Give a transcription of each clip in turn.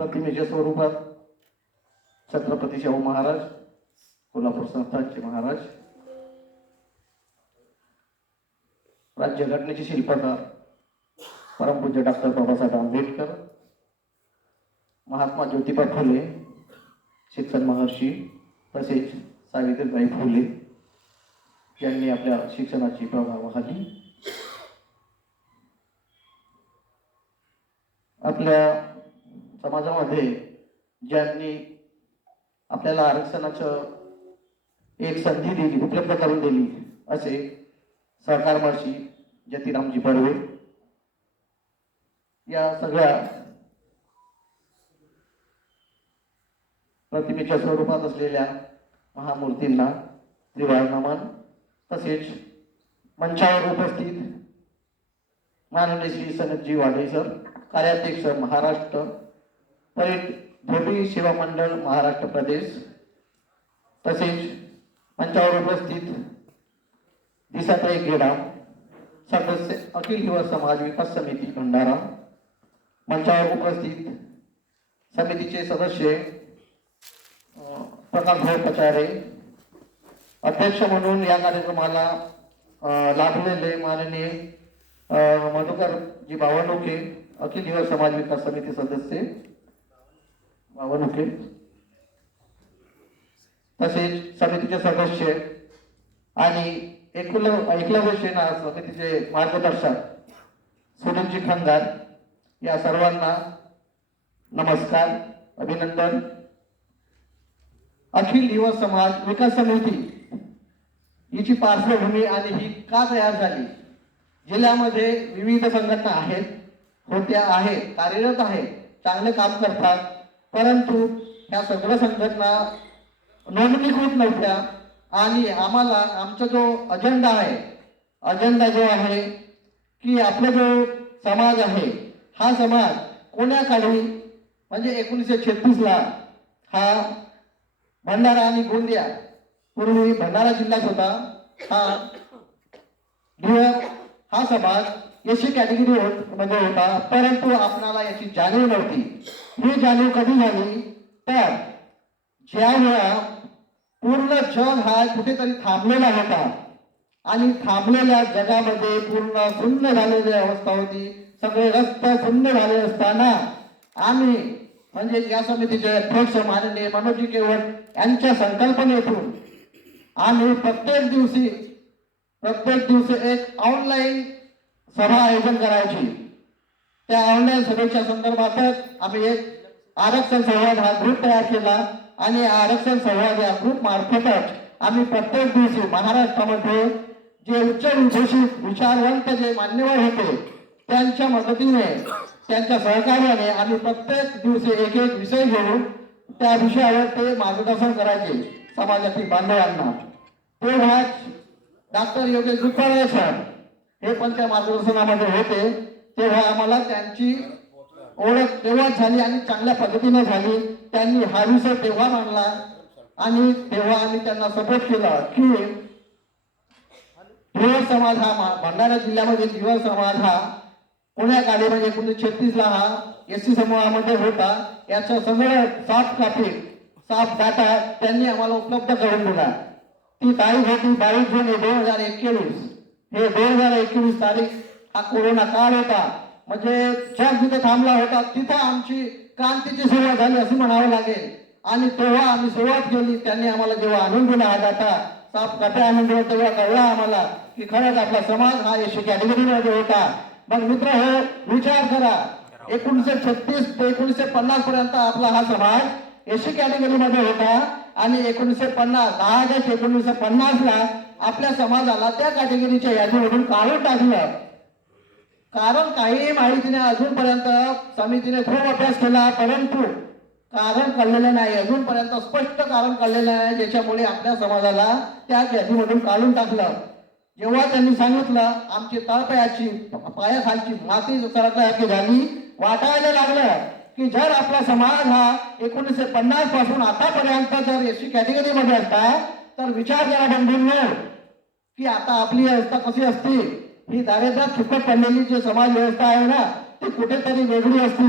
प्रतिमेच्या स्वरूपात छत्रपती शाहू महाराज कोल्हापूर संस्थानचे महाराज राज्यघटनेचे शिल्पकार परमपूज्य डॉक्टर बाबासाहेब आंबेडकर महात्मा ज्योतिबा फुले शिक्षण महर्षी तसेच सावित्रीबाई फुले यांनी आपल्या शिक्षणाची प्रभावाखाली आपल्या समाजामध्ये ज्यांनी आपल्याला आरक्षणाचं एक संधी दिली उपलब्ध करून दिली असे सहकार महर्षी जतीरामजी बर्वे या सगळ्या प्रतिमेच्या स्वरूपात असलेल्या महामूर्तींना त्रिवार नमन. तसेच मंचावर उपस्थित माननीय श्री सनतजी वाढे सर कार्याध्यक्ष महाराष्ट्र परेड धोबी सेवा मंडळ महाराष्ट्र प्रदेश तसेच मंचावर उपस्थित दिसाताई गेडाम सदस्य अखिल युवा समाज विकास समिती भंडारा मंचावर उपस्थित समितीचे सदस्य अं, प्रकाशभाऊ पचारे अध्यक्ष म्हणून या कार्यक्रमाला लाभलेले माननीय मधुकर मधुकरजी बावनोके अखिल युवा समाज विकास समिती सदस्य बावनोके तसेच समितीचे सदस्य आणि एकलव एकलव्य सेना समितीचे मार्गदर्शक सुनीलजी खंदार या सर्वांना नमस्कार अभिनंदन. अखिल युवा समाज विकास समिती हिची पार्श्वभूमी आणि ही का तयार झाली? जिल्ह्यामध्ये विविध संघटना आहेत होत्या आहेत कार्यरत आहेत चांगले काम करतात परंतु ह्या सगळ्या संघटना नोंदणीकृत नव्हत्या आणि आम्हाला आमचा जो अजेंडा आहे अजेंडा जो आहे की आपला जो समाज आहे हा समाज कोण्या काळी म्हणजे एकोणीसशे छत्तीसला हा भंडारा आणि गोंदिया पूर्वी भंडारा जिल्ह्यात होता हा ढिवर हा समाज याची कॅटेगरी होत म्हणजे होता परंतु आपणाला याची जाणीव नव्हती. ही जाणीव कधी झाली? तर ज्या वेळा पूर्ण जग हा कुठेतरी थांबलेला होता आणि थांबलेल्या जगामध्ये पूर्ण शून्य झालेली अवस्था होती सगळे रस्ते शून्य झाले असताना आम्ही म्हणजे या समितीचे अध्यक्ष माननीय मनोजी केवट यांच्या संकल्पनेतून आम्ही प्रत्येक दिवशी प्रत्येक दिवशी एक ऑनलाईन सभा आयोजन करायची. त्या ऑनलाईन सभेच्या संदर्भातच आम्ही एक आरक्षण संवाद हा ग्रुप तयार केला आणि आरक्षण संवाद या ग्रुप मार्फतच आम्ही प्रत्येक दिवशी महाराष्ट्रामध्ये जे उच्च विभूषित विचारवंत जे मान्यवर होते त्यांच्या मदतीने त्यांच्या सहकार्याने आम्ही प्रत्येक दिवशी एक एक विषय घेऊन त्या विषयावर ते मार्गदर्शन करायचे समाजातील बांधवांना. तेव्हा डॉक्टर योगेश दुपारे सर हे पण त्या मार्गदर्शनामध्ये होते. तेव्हा आम्हाला त्यांची ओळख तेव्हाच झाली आणि चांगल्या पद्धतीने झाली. त्यांनी हा विषय तेव्हा मांडला आणि तेव्हा आम्ही त्यांना सपोर्ट केला की धिवर समाज हा भंडारा जिल्ह्यामध्ये धिवर समाज हा पुण्या गाडीमध्ये एकोणीसशे छत्तीसला हा एस सी समूहामध्ये होता. याचा सगळं साफ कॉपी साफ डाटा त्यांनी आम्हाला उपलब्ध करून दिला. ती तारीख होती बावीस जुने दोन हजार एकवीस. हे दोन हजार एकवीस तारीख हा कोरोना काळ होता. म्हणजे जग जिथे थांबला होता तिथं आमची क्रांतीची सुरुवात झाली असं म्हणावं लागेल. आणि तेव्हा आम्ही सुरुवात केली त्यांनी आम्हाला जेव्हा आणून दिला हा डाटा साफ कप्या आणून दिला तेव्हा कळला आम्हाला की खरंच आपला समाज हा एसी कॅटेगरीमध्ये होता. मग मित्र हो विचार करा. एकोणीसशे छत्तीस ते एकोणीसशे पन्नास पर्यंत आपला हा समाज एसी कॅटेगरीमध्ये होता. आणि एकोणीसशे पन्नास दहा ऑगस्ट एकोणीसशे पन्नासला आपल्या समाजाला त्या कॅटेगरीच्या यादीमधून काढून टाकलं. कारण काही माहितीने अजूनपर्यंत समितीने खूप अभ्यास केला परंतु कारण कळलेलं नाही. अजूनपर्यंत स्पष्ट कारण कळलेलं नाही ज्याच्यामुळे आपल्या समाजाला त्या यादीमधून काढून टाकलं. जेव्हा त्यांनी सांगितलं आमची तळपायाची पायाखालची माती सरकल्यासारखी झाली वाटायला लागलं की जर आपला समाज हा एकोणीसशे पन्नासपासून आतापर्यंत जर एसी कॅटेगरीमध्ये असता तर विचार करा बंधूंनो की आता आपली व्यवस्था कशी असते? ही दारिद्र्यात फुकट पडलेली जी समाज व्यवस्था आहे ना ती कुठेतरी वेगळी असती.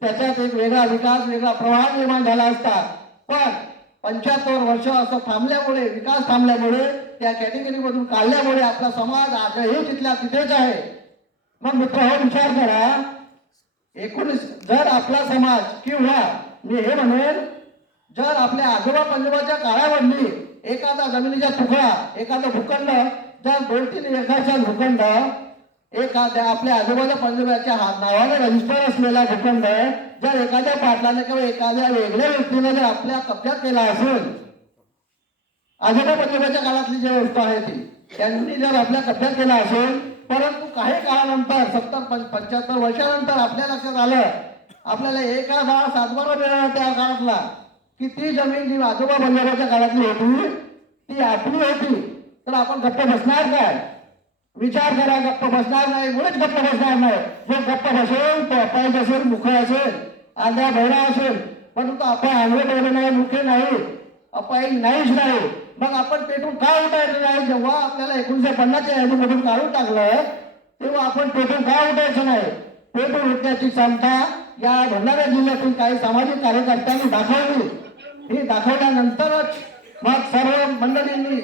त्याच्यात एक वेगळा विकास वेगळा प्रवाह निर्माण झाला असता. पण पंच्याहत्तर वर्ष असं थांबल्यामुळे विकास थांबल्यामुळे त्या कॅटेगरीमधून काढल्यामुळे आपला समाज आजही तिथल्या तिथेच आहे. मग मित्र हो विचार करा. एकोणीस जर आपला समाज किंवा मी हे म्हणेन जर आपल्या आजोबा पंजोबाच्या काळामधली एखादा जमिनीचा तुकडा एखादा भूखंड त्या दोन तीन एकाच्या भूखंड एखाद्या आपल्या आजोबाच्या पंजोबाच्या नावाने रजिस्टर असलेला भूखंड जर एखाद्या पाटलाने किंवा एखाद्या वेगळ्या व्यक्तीने जर आपल्या कब्जात केला असेल आजोबा पंजोबाच्या काळातली जी व्यवस्था आहे ती त्यांनी जर आपल्या कब्जात केला असेल परंतु काही काळानंतर सत्तर पंच्याहत्तर वर्षानंतर आपल्या लक्षात आलं आपल्याला एका दहा सातबारा मिळाला त्या काळातला की ती जमीन जी आजोबा पंजोबाच्या काळातली होती ती आपली होती. तर आपण गप्प बसणार काय विचार करा गप्प बसणार नाही मुळेच गप्प बसणार नाही. जो गप्प बसेल तो अपायच असेल मुख असेल आंध्या बहिरा असेल परंतु आपण आंधळे बहिरा नाही मुखे नाही अपायी नाहीच नाही. मग आपण पेटून का उठायचं नाही? जेव्हा आपल्याला एकोणीशे पन्नासच्या यादीमधून काढून टाकलं तेव्हा आपण पेटून का उठायचं नाही? पेटून उठण्याची क्षमता या भंडारा जिल्ह्यातील काही सामाजिक कार्यकर्त्यांनी दाखवली. ही दाखवल्यानंतरच मग सर्व मंडळींनी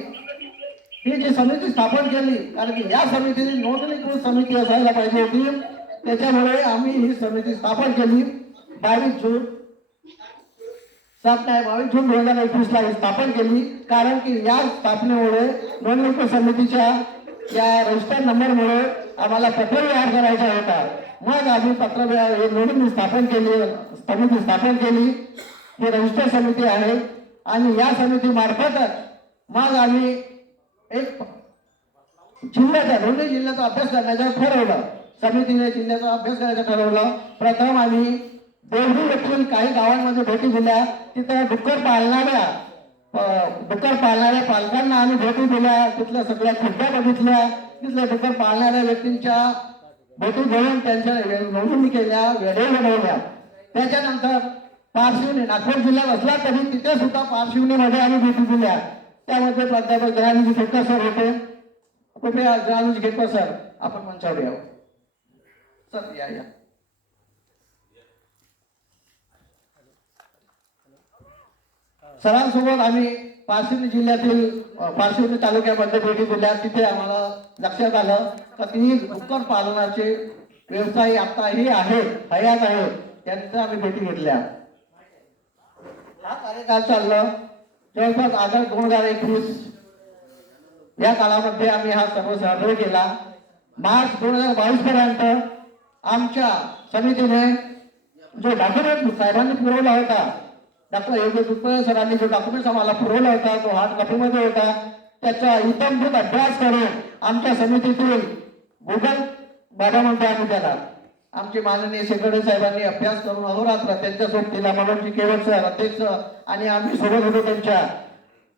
ही जी समिती स्थापन केली कारण की या समितीने नोंदणीकृत समिती असायला पाहिजे होती. त्याच्यामुळे आम्ही ही समिती स्थापन केली. बावीस जून सात नाही बावीस जून दोन हजार एकवीस ला ही स्थापन केली. कारण की या स्थापनेमुळे नोंदणीकृत समितीच्या या रजिस्टर नंबरमुळे आम्हाला पत्रव्यवहार करायचा होता. मग आम्ही पत्रव्यवहार हे नोंदणी स्थापन केली समिती स्थापन केली. ही रजिस्टर समिती आहे. आणि या समितीमार्फतच मग आम्ही एक जिल्ह्याचा दोन्ही जिल्ह्याचा अभ्यास करण्याचं ठरवलं. समितीने जिल्ह्याचा अभ्यास करायचं ठरवलं. प्रथम आम्ही देवडी येथील काही गावांमध्ये भेटी दिल्या. तिथं डुक्कर पाळणाऱ्या डुक्कर पाळणाऱ्या पालकांना आम्ही भेटी दिल्या. तिथल्या सगळ्या खड्ड्या बघितल्या. तिथल्या डुक्कर पाळणाऱ्या व्यक्तींच्या भेटी घेऊन त्यांच्या नोंदणी केल्या वेढे बनवल्या त्याच्यानंतर पारशिवनी नागपूर जिल्ह्यात असला तरी तिथे सुद्धा पारशिवनीमध्ये आम्ही भेटी दिल्या. त्यामध्ये प्राध्यापक दयानंद खेडकर सर होते. कृपया दयानंद खेडकर सर? आपण मंचावर यावं सर या या. सरांसोबत आम्ही पारशिवनी जिल्ह्यातील अ, पारशिवनी तालुक्यामध्ये भेटी दिल्या तिथे आम्हाला लक्षात आलं. तर ती डुक्कर पालनाचे व्यवसाय आताही आहेत हयात आहेत. त्यांच्या आम्ही भेटी घेतल्या. हा कार्यकाळ चाललं. जवळपास ऑगस्ट दोन हजार एकवीस या काळामध्ये आम्ही हा सर्व सर्वे केला. मार्च दोन हजार बावीस पर्यंत आमच्या समितीने जो डॉक्युमेंट साहेबांनी पुरवला होता डॉक्टर योग्य उत्पन्न सरांनी जो डॉक्युमेंट आम्हाला पुरवला होता तो हार्ड कॉपीमध्ये होता त्याचा इतमभूत अभ्यास करून आमच्या समितीतील गुगल बाबा म्हणतो आम्ही त्याला. आमचे माननीय शेकडे साहेबांनी अभ्यास करून अहोरात्र त्यांच्या सोबतीला मनोजी केवळ सर अध्यक्ष आणि आम्ही सोबत होतो त्यांच्या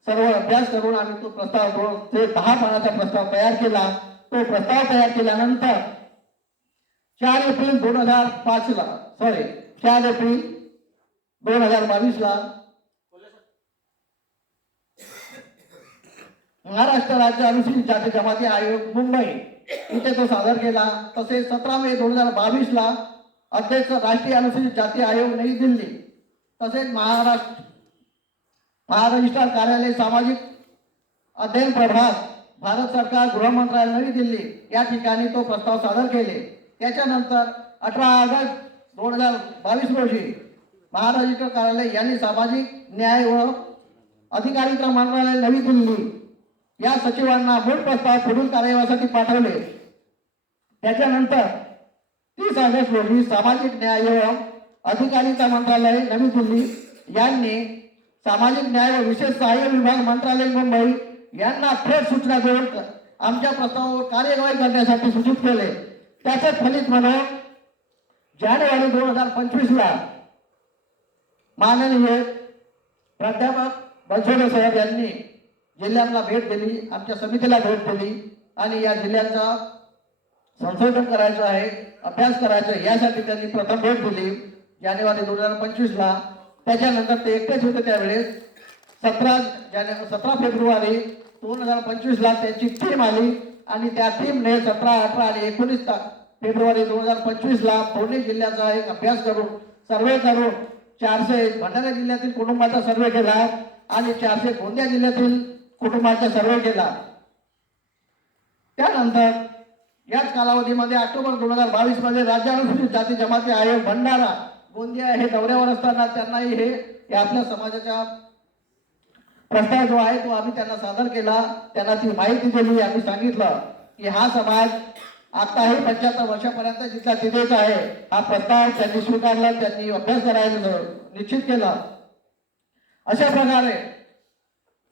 सर्व अभ्यास करून आम्ही तो प्रस्ताव ते दहा पानाचा प्रस्ताव तयार केला तो प्रस्ताव तयार केल्यानंतर चार एप्रिल दोन हजार पाच ला सॉरी चार एप्रिल दोन हजार बावीस ला महाराष्ट्र राज्य अनुसूचित जाती जमाती आयोग मुंबई इथे तो सादर केला. तसेच सतरा मे दोन हजार बावीसला अध्यक्ष राष्ट्रीय अनुसूचित जाती आयोग नवी दिल्ली. तसेच महाराष्ट्र महारजिस्ट्रार कार्यालय सामाजिक अध्ययन प्रभाग भारत सरकार गृह मंत्रालय नवी दिल्ली. या ठिकाणी तो प्रस्ताव सादर केले. त्याच्यानंतर अठरा ऑगस्ट दोन हजार बावीस रोजी महारजिस्ट्रार कार्यालय यांनी सामाजिक न्याय व अधिकारिता मंत्रालय नवी दिल्ली या सचिवांना मूळ प्रस्ताव पुढील कार्यवाहीसाठी पाठवले. त्याच्यानंतर तीस ऑगस्ट रोजी सामाजिक न्याय व अधिकारिता मंत्रालय नवी दिल्ली यांनी सामाजिक न्याय व विशेष सहाय्य विभाग मंत्रालय मुंबई यांना थेट सूचना देऊन आमच्या प्रस्तावावर कार्यवाही करण्यासाठी सूचित केले. त्याचे फलित म्हणून जानेवारी दोन हजार पंचवीस ला माननीय प्राध्यापक बनसोडे साहेब यांनी जिल्ह्यांना भेट दिली आमच्या समितीला भेट दिली आणि या जिल्ह्यांचा संशोधन करायचं आहे अभ्यास करायचा यासाठी त्यांनी प्रथम भेट दिली. जानेवारी दोन हजार पंचवीसला. त्याच्यानंतर ते एकटेच होते त्यावेळेस. सतरा जाने सतरा फेब्रुवारी दोन हजार पंचवीसला त्यांची टीम आली आणि त्या टीमने सतरा अठरा आणि एकोणीस फेब्रुवारी दोन हजार पंचवीसला पुणे जिल्ह्याचा एक अभ्यास करून सर्वे करून चारशे भंडारा जिल्ह्यातील कुटुंबाचा सर्वे केला आणि चारशे गोंदिया जिल्ह्यातील कुटुंबाचा सर्वे केला. त्यानंतर याच कालावधीमध्ये ऑक्टोबर दोन हजार बावीसमध्ये राज्य अनुसूचित जाती जमाती आयोग भंडारा गोंदिया हे दौऱ्यावर असताना त्यांनाही हे आपल्या समाजाच्या प्रस्ताव जो आहे तो आम्ही त्यांना सादर केला. त्यांना ती माहिती दिली आम्ही सांगितलं की हा समाज आताही पंच्याहत्तर वर्षापर्यंत जिथला तिथेच आहे. हा प्रस्ताव त्यांनी स्वीकारला त्यांनी अभ्यास करायला निश्चित केला. अशा प्रकारे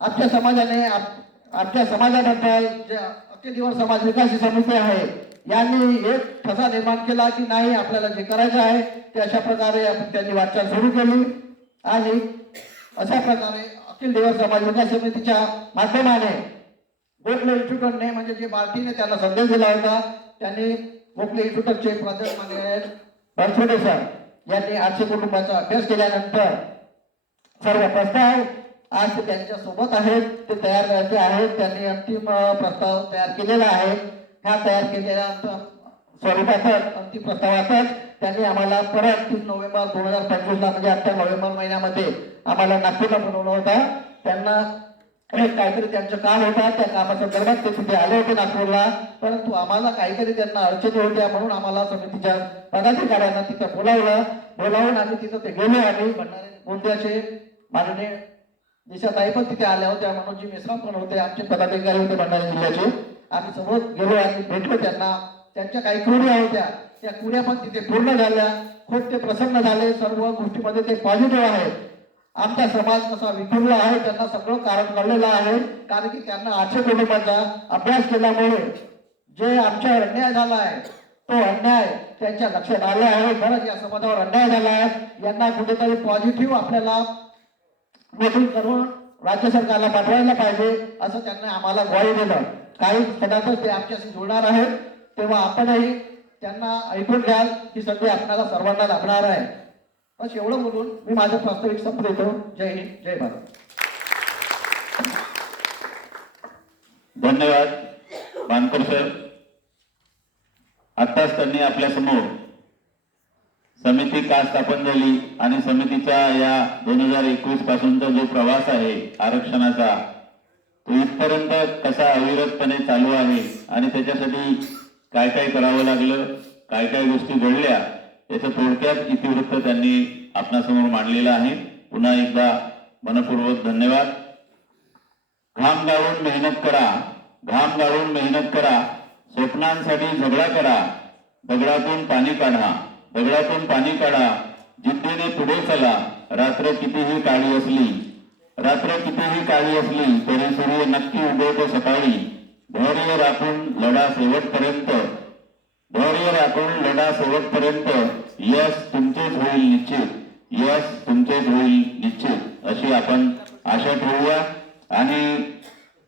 आमच्या समाजाने आप- आमच्या समाजाबद्दल जे अखिल दिवस समाज विकास समिती आहे यांनी एक ठसा निर्माण केला की नाही आपल्याला जे करायचं आहे ते अशा प्रकारे आपण त्यांनी वाटचाल सुरू केली. आणि अशा प्रकारे अखिल दिवस समाज विकास समितीच्या माध्यमाने गोखले इन्स्टिट्यूटने म्हणजे जे बालकीने त्यांना संदेश दिला होता त्यांनी गोखले इन्स्टिट्यूटचे प्राध्यापक माननीय बनसोडे सर यांनी आठशे कुटुंबाचा अभ्यास केल्यानंतर सर्व प्रस्ताव आज ते त्यांच्यासोबत आहेत ते तयार करायचे आहेत त्यांनी अंतिम प्रस्ताव तयार केलेला आहे. ह्या तयार केलेल्या अंत- स्वरूपातच अंतिम प्रस्तावातच त्यांनी आम्हाला परत तीन नोव्हेंबर दोन हजार पंचवीसला म्हणजे आता नोव्हेंबर महिन्यामध्ये आम्हाला नागपूरला बोलवलं होता. त्यांना एक काहीतरी त्यांचं काम होता. त्या कामासंदर्भात ते तिथे आले होते नागपूरला. परंतु आम्हाला काहीतरी त्यांना अडचणी होत्या म्हणून आम्हाला समितीच्या पदाधिकाऱ्यांना तिथं बोलावलं. बोलावून आम्ही तिथं ते गेलो आम्ही भंडारे गोंदियाचे माननीय दिशाताई पण तिथे आल्या होत्या मनोजी मेश्राम पण होते आमचे पदाधिकारी होते भंडारा जिल्ह्याचे आम्ही समोर गेलो आणि भेटलो त्यांना. त्यांच्या काही कुऱ्या होत्या. त्या कुऱ्या पण तिथे पूर्ण झाल्या. खूप ते प्रसन्न झाले. सर्व गोष्टीमध्ये ते पॉझिटिव्ह आहेत. आमचा समाज कसा विखुरला आहे त्यांना सगळं कारण कळलेलं आहे. कारण की त्यांना आठशे कुटुंबाचा अभ्यास केल्यामुळे जे आमच्यावर अन्याय झाला आहे तो अन्याय त्यांच्या लक्षात आला आहे. खरंच या समाजावर अन्याय झाला आहे. यांना कुठेतरी पॉझिटिव्ह आपल्याला मीटिंग करून राज्य सरकारला पाठवायला पाहिजे असं त्यांनी आम्हाला ग्वाही दिलं. काही पदार्थ ते आमच्याशी जुळणार आहेत तेव्हा आपणही त्यांना ऐकून घ्याल ही संधी आपल्याला सर्वांना लाभणार आहे. बस एवढं बोलून मी माझं प्रास्ताविक संपवतो जय हिंद जय भारत. धन्यवाद बांधकर सर. आत्ताच त्यांनी आपल्यासमोर समिती का स्थापन झाली आणि समितीच्या या दोन हजार एकवीस पासूनचा जो प्रवास आहे आरक्षणाचा तो इथपर्यंत कसा अविरतपणे चालू आहे आणि त्याच्यासाठी काय काय करावं लागलं काय काय गोष्टी घडल्या याचं थोडक्यात इतिवृत्त त्यांनी आपणासमोर मांडलेलं आहे. पुन्हा एकदा मनपूर्वक धन्यवाद. घाम गाळून मेहनत करा घाम गाळून मेहनत करा स्वप्नांसाठी झगडा करा दगडातून पाणी काढा. दगडातून पाणी काढा. जिद्दीने पुढे चला. रात्र कितीही काळी असली रात्र कितीही काळी असली तरी सूर्य नक्की उगवतो सकाळी. धैर्य राखून लढा शेवटपर्यंत. धैर्य राखून लढा शेवटपर्यंत. यश तुमचेच होईल निश्चित. यश तुमचेच होईल निश्चित. अशी आपण आशा ठेवूया. आणि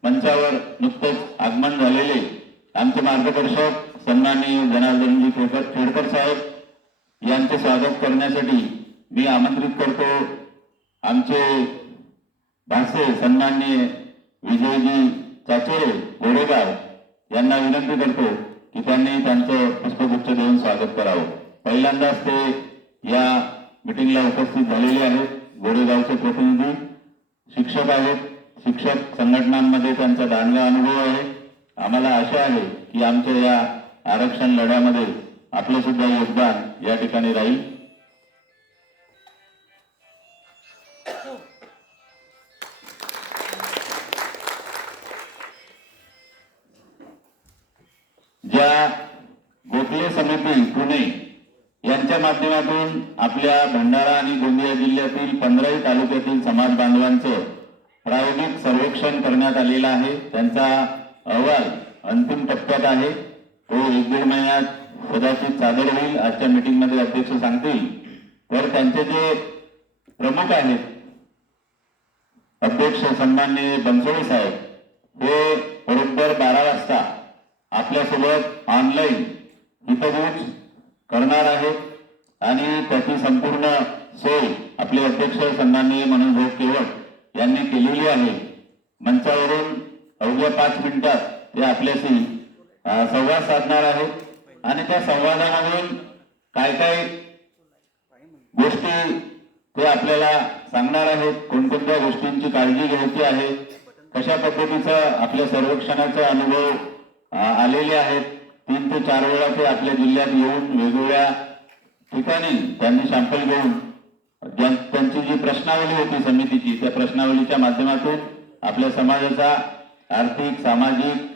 मंचावर नुकतेच आगमन झालेले आमचे मार्गदर्शक सन्माननीय जनार्दनजी खेडकर खेडकर साहेब यांचे स्वागत करण्यासाठी मी आमंत्रित करतो. आमचे भासे सन्माननीय विजयजी चाचोरे गोरेगाव यांना विनंती करतो की त्यांनी त्यांचं पुष्पगुच्छ देऊन स्वागत करावं. पहिल्यांदाच ते या मिटिंगला उपस्थित झालेले आहेत. गोरेगावचे प्रतिनिधी शिक्षक आहेत. शिक्षक संघटनांमध्ये त्यांचा दानवा अनुभव आहे. आम्हाला आशा आहे की आमच्या या आरक्षण लढ्यामध्ये आपलं सुद्धा योगदान या ठिकाणी राहील. ज्या गोखले समिती पुणे यांच्या माध्यमातून आपल्या भंडारा आणि गोंदिया जिल्ह्यातील पंधराही तालुक्यातील समाज बांधवांचं प्रायोगिक सर्वेक्षण करण्यात आलेलं आहे. त्यांचा अहवाल अंतिम टप्प्यात आहे. तो एक दीड महिन्यात कदाचित सादर होईल आजच्या मीटिंगमध्ये अध्यक्ष सांगतील. तर त्यांचे जे प्रमुख आहेत अध्यक्ष सन्मान्य बनसोडे साहेब हे बरोबर बारा वाजता आपल्यासोबत ऑनलाईन हितगुज करणार आहेत आणि त्याची संपूर्ण सोय आपले अध्यक्ष सन्माननीय मनोज भाऊ केवट यांनी केलेली आहे. मंचावरून अवघ्या पाच मिनिटात ते आपल्याशी संवाद साधणार आहेत. आणि त्या संवादामधून काय काय गोष्टी ते आपल्याला सांगणार आहेत कोणकोणत्या गोष्टींची काळजी घ्यायची आहे कशा पद्धतीचं आपल्या सर्वेक्षणाचा अनुभव आलेले आहेत तीन ते चार वेळा ते आपल्या जिल्ह्यात येऊन वेगवेगळ्या ठिकाणी त्यांनी सॅम्पल घेऊन त्यांची जी प्रश्नावली होती समितीची त्या प्रश्नावलीच्या माध्यमातून आपल्या समाजाचा आर्थिक सामाजिक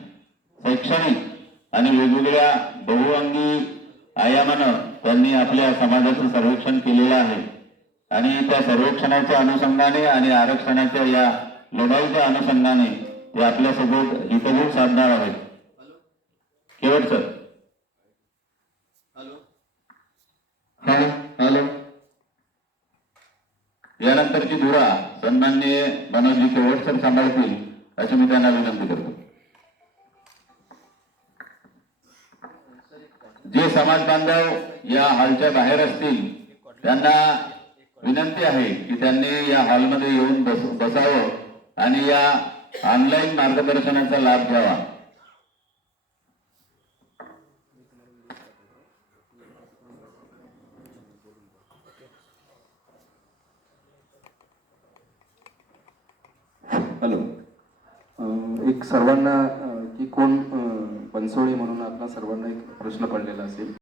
शैक्षणिक आणि वेगवेगळ्या बहुअंगी आयामानं त्यांनी आपल्या समाजाचं सर्वेक्षण केलेलं आहे. आणि त्या सर्वेक्षणाच्या अनुषंगाने आणि आरक्षणाच्या या लढाईच्या अनुषंगाने ते आपल्यासोबत हितगुण साधणार आहेत. केवट सर. हॅलो. हॅलो यानंतरची धुरा सन्माननीय मनोजजी केवट सर सांभाळतील अशी मी त्यांना विनंती करतो. जे समाज बांधव या हॉलच्या बाहेर असतील त्यांना विनंती आहे की त्यांनी या हॉलमध्ये येऊन बस बसावं आणि या ऑनलाईन मार्गदर्शनाचा लाभ घ्यावा. हॅलो. एक सर्वांना की कोण अं, बनसोडे म्हणून आपला सर्वांना एक प्रश्न पडलेला असेल.